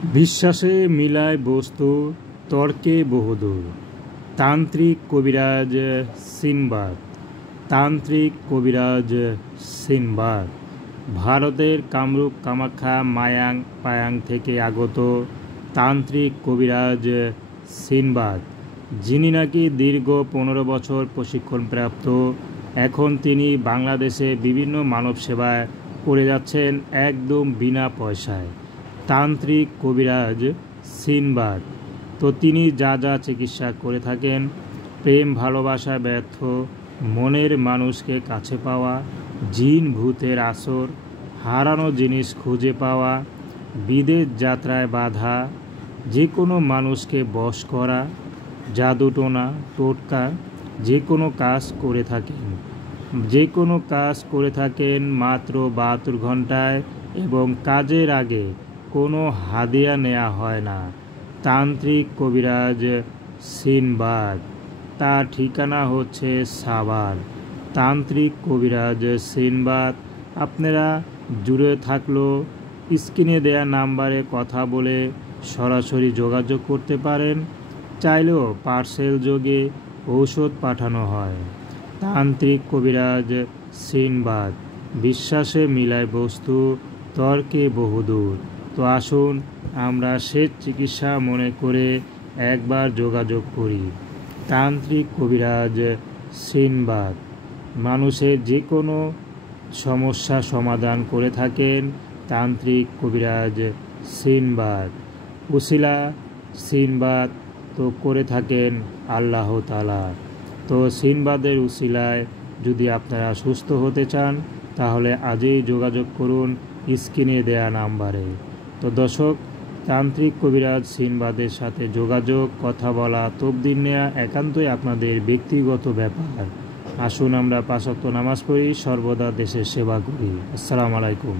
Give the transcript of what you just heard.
বিশ্বাসে মিলায় বস্তু, তর্কে বহুদূর। তান্ত্রিক কবিরাজ সিনবাদ। তান্ত্রিক কবিরাজ সিনবাদ ভারতের কামরূপ কামাখ্যা মায়াং পায়াং থেকে আগত তান্ত্রিক কবিরাজ সিনবাদ, যিনি নাকি দীর্ঘ 15 বছর প্রশিক্ষণপ্রাপ্ত। এখন তিনি বাংলাদেশে বিভিন্ন মানব সেবায় করে যাচ্ছেন একদম বিনা পয়সায়। তান্ত্রিক কবিরাজ সিনবাদ তো তিনি যা যা চিকিৎসা করে থাকেন, প্রেম ভালোবাসা ব্যর্থ, মনের মানুষকে কাছে পাওয়া, জিন ভূতের আসর, হারানো জিনিস খুঁজে পাওয়া, বিদেশ যাত্রায় বাধা, যে কোনো মানুষকে বশ করা, জাদুটোনা টোটকা, যে কোনো কাজ করে থাকেন মাত্র 72 ঘন্টায়, এবং কাজের আগে কোনো হাদিয়া নেওয়া হয় না। তান্ত্রিক কবিরাজ সিনবাদ, তার ঠিকানা হচ্ছে সাভার। তান্ত্রিক কবিরাজ সিনবাদ আপনারা জুড়ে থাকলেও স্ক্রিনে দেয়া নাম্বারে কথা বলে সরাসরি যোগাযোগ করতে পারেন। চাইলেও পার্সেল যোগে ঔষধ পাঠানো হয়। তান্ত্রিক কবিরাজ সিনবাদ, বিশ্বাসে মিলায় বস্তু, তর্কে বহুদূর। তো আসুন আমরা সেচ চিকিৎসা মনে করে একবার যোগাযোগ করি। তান্ত্রিক কবিরাজ সিনবাদ মানুষের যে কোনো সমস্যা সমাধান করে থাকেন। তান্ত্রিক কবিরাজ সিনবাদ, উসিলা সিনবাদ তো করে থাকেন আল্লাহ তাআলা। তো সিনবাদের উসিলায় যদি আপনারা সুস্থ হতে চান, তাহলে আজই যোগাযোগ করুন স্ক্রিনে দেয়া নাম্বারে। তো দর্শক, তান্ত্রিক কবিরাজ সিনবাদের সাথে যোগাযোগ, কথা বলা, তকদির নেওয়া একান্তই আপনাদের ব্যক্তিগত ব্যাপার। আসুন আমরা 5 ওয়াক্ত নামাজ পড়ি, সর্বদা দেশের সেবা করি। আসসালামু আলাইকুম।